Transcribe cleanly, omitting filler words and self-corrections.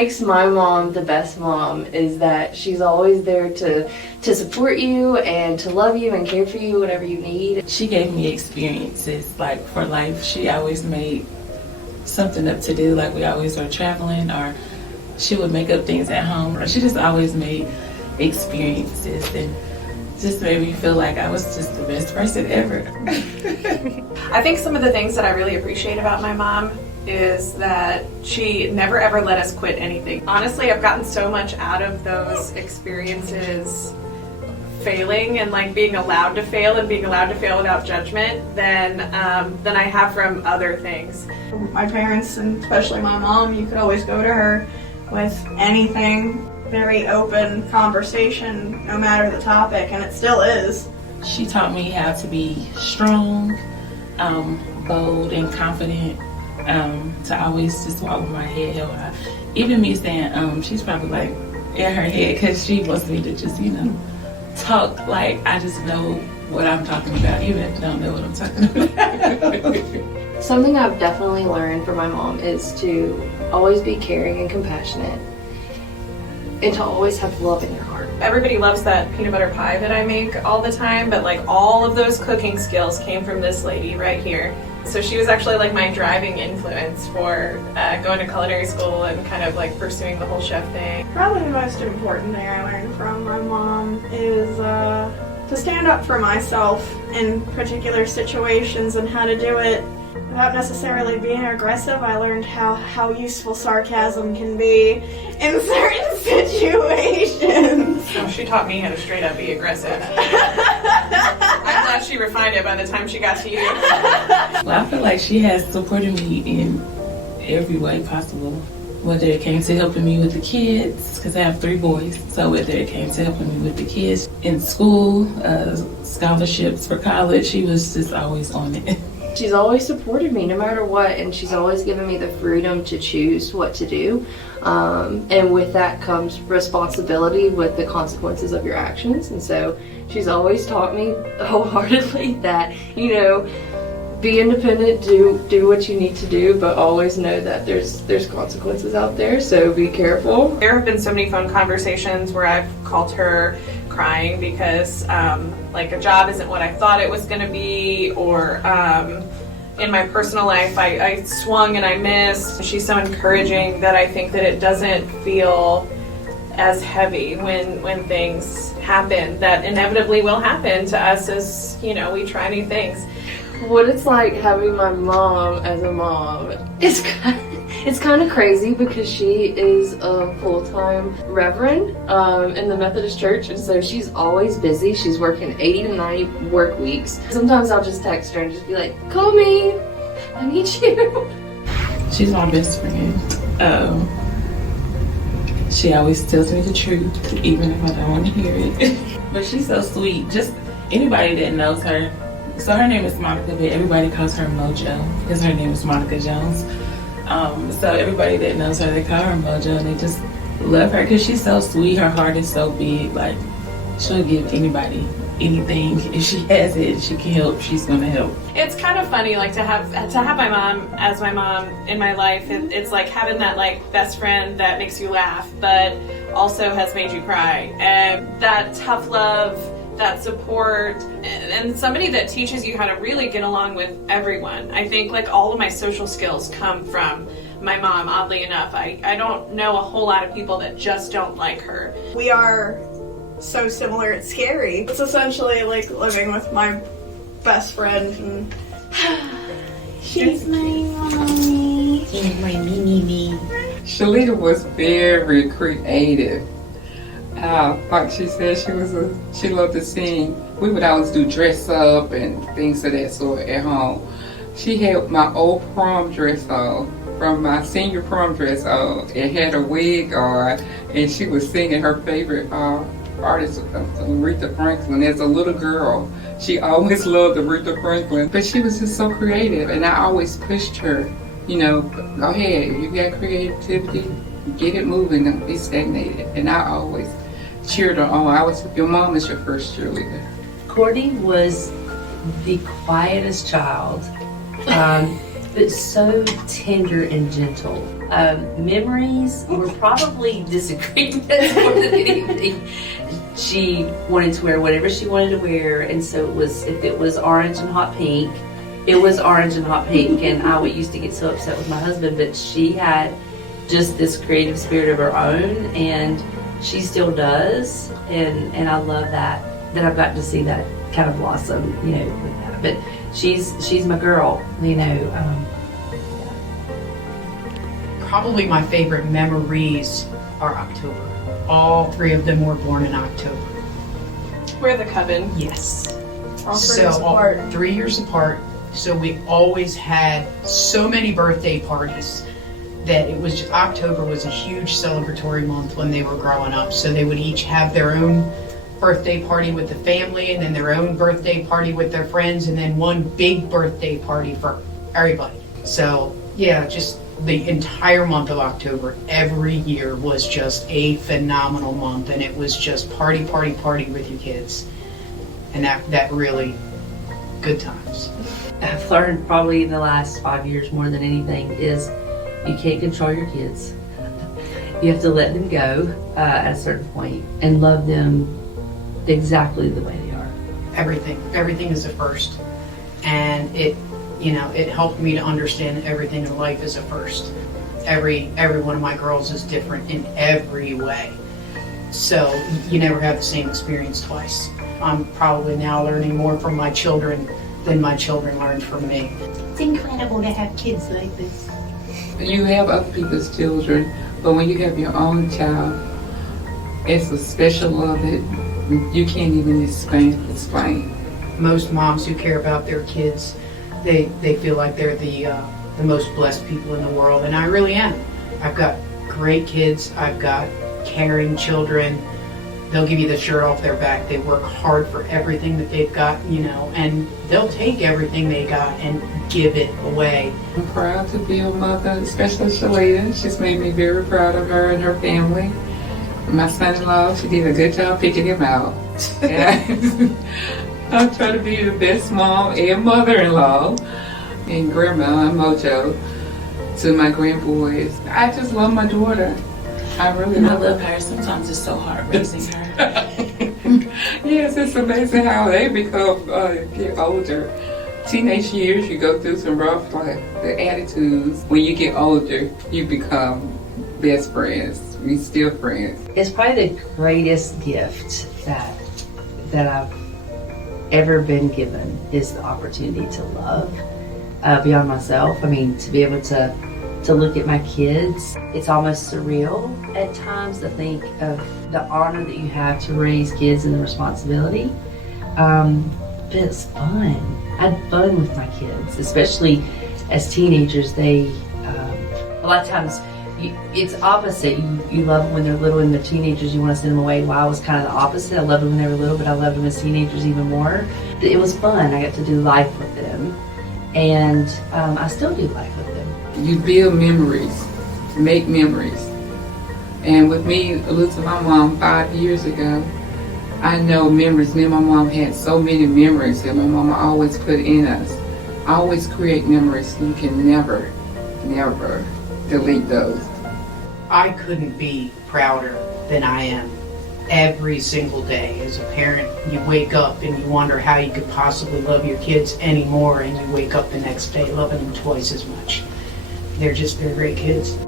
makes my mom the best mom is that she's always there to support you and to love you and care for you whatever you need. She gave me experiences like for life. She always made something up to do, like we always were traveling, or she would make up things at home, or she just always made experiences and just made me feel like I was just the best person ever. I think some of the things that I really appreciate about my mom is that she never ever let us quit anything. Honestly, I've gotten so much out of those experiences, failing and like being allowed to fail and being allowed to fail without judgment than I have from other things. My parents, and especially my mom, you could always go to her with anything. Very open conversation, no matter the topic, and it still is. She taught me how to be strong, bold, and confident. To always just walk with my head held high. Even me saying, she's probably like in her head because she wants me to just, talk like I just know what I'm talking about, even if I don't know what I'm talking about. Something I've definitely learned from my mom is to always be caring and compassionate and to always have love in your heart. Everybody loves that peanut butter pie that I make all the time, but like all of those cooking skills came from this lady right here. So she was actually like my driving influence for going to culinary school and kind of like pursuing the whole chef thing. Probably the most important thing I learned from my mom is to stand up for myself in particular situations and how to do it without necessarily being aggressive. I learned how useful sarcasm can be in certain situations. So she taught me how to straight up be aggressive. I'm glad she refined it by the time she got to you. Well, I feel like she has supported me in every way possible. Whether it came to helping me with the kids, because I have 3 boys, so whether it came to helping me with the kids in school, scholarships for college, she was just always on it. She's always supported me no matter what, and she's always given me the freedom to choose what to do. And with that comes responsibility with the consequences of your actions. And so she's always taught me wholeheartedly that, be independent, do what you need to do, but always know that there's consequences out there, so be careful. There have been so many phone conversations where I've called her crying because like a job isn't what I thought it was going to be, or in my personal life I swung and I missed. She's so encouraging that I think that it doesn't feel as heavy when things happen that inevitably will happen to us as we try new things. What it's like having my mom as a mom is it's kind of crazy because she is a full-time reverend in the Methodist Church, and so she's always busy. She's working 80 to 90 work weeks. Sometimes I'll just text her and just be like, call me, I need you. She's my best friend. She always tells me the truth, even if I don't want to hear it. But she's so sweet. Just anybody that knows her. So her name is Monica, but everybody calls her Mojo because her name is Monica Jones. So everybody that knows her, they call her Mojo, and they just love her because she's so sweet. Her heart is so big. Like, she'll give anybody anything. If she has it, she can help, she's gonna help. It's kind of funny, like to have my mom as my mom in my life. It's like having that like best friend that makes you laugh, but also has made you cry, and that tough love, that support, and somebody that teaches you how to really get along with everyone. I think like all of my social skills come from my mom, oddly enough. I don't know a whole lot of people that just don't like her. We are so similar, it's scary. It's essentially like living with my best friend, and she's my mommy. She's my me. Shalita was very creative. Like she said, she loved to sing. We would always do dress up and things of that sort at home. She had my old prom dress on, from my senior prom dress on. It had a wig on, and she was singing her favorite artist, Aretha Franklin. As a little girl, she always loved Aretha Franklin. But she was just so creative, and I always pushed her, go ahead, you got creativity, get it moving, don't be stagnated. And I always cheered her on. Your mom is your first cheerleader. Courtney was the quietest child. but so tender and gentle. Memories were probably disagreements more than anything. She wanted to wear whatever she wanted to wear, and so it was, if it was orange and hot pink, it was orange and hot pink. And I used to get so upset with my husband, but she had just this creative spirit of her own, and she still does. And I love that I've gotten to see that kind of blossom, you know, with that. But she's my girl, you know. Probably my favorite memories are October. All three of them were born in October. We're the coven. Yes. All 3 So years apart. 3 years apart. So we always had so many birthday parties that it was just, October was a huge celebratory month when they were growing up. So they would each have their own birthday party with the family, and then their own birthday party with their friends, and then one big birthday party for everybody. So yeah, just the entire month of October every year was just a phenomenal month, and it was just party, party, party with your kids. And that really, good times. I've learned probably in the last 5 years more than anything is you can't control your kids. You have to let them go at a certain point and love them exactly the way they are. Everything is a first, and it helped me to understand everything in life is a first. Every one of my girls is different in every way, so you never have the same experience twice. I'm probably now learning more from my children than my children learned from me. It's incredible to have kids like this. You have other people's children, but when you have your own child, it's a special love that you can't even explain. Most moms who care about their kids, they feel like they're the most blessed people in the world, and I really am. I've got great kids. I've got caring children. They'll give you the shirt off their back. They work hard for everything that they've got, you know, and they'll take everything they got and give it away. I'm proud to be a mother, especially Shalita. She's made me very proud of her and her family. My son-in-law, she did a good job picking him out. And I'm trying to be the best mom and mother-in-law and grandma and mojo to my grandboys. I just love my daughter. I really And I love love her. Sometimes it's so hard raising her. Yes, it's amazing how they become, get older. Teenage years, you go through some rough, like, the attitudes. When you get older, you become best friends. We still friends. It's probably the greatest gift that I've ever been given is the opportunity to love beyond myself. I mean, to be able to look at my kids, it's almost surreal at times to think of the honor that you have to raise kids and the responsibility. But it's fun. I had fun with my kids, especially as teenagers. They, a lot of times, it's opposite. You love them when they're little and they're teenagers. You want to send them away. Well, I was kind of the opposite. I loved them when they were little, but I loved them as teenagers even more. It was fun. I got to do life with them, and I still do life with them. You build memories, make memories. And with me losing my mom 5 years ago, I know memories. Me and my mom had so many memories that my mama always put in us. I always create memories. You can never delete those. I couldn't be prouder than I am every single day. As a parent, you wake up and you wonder how you could possibly love your kids anymore, and you wake up the next day loving them twice as much. They're great kids.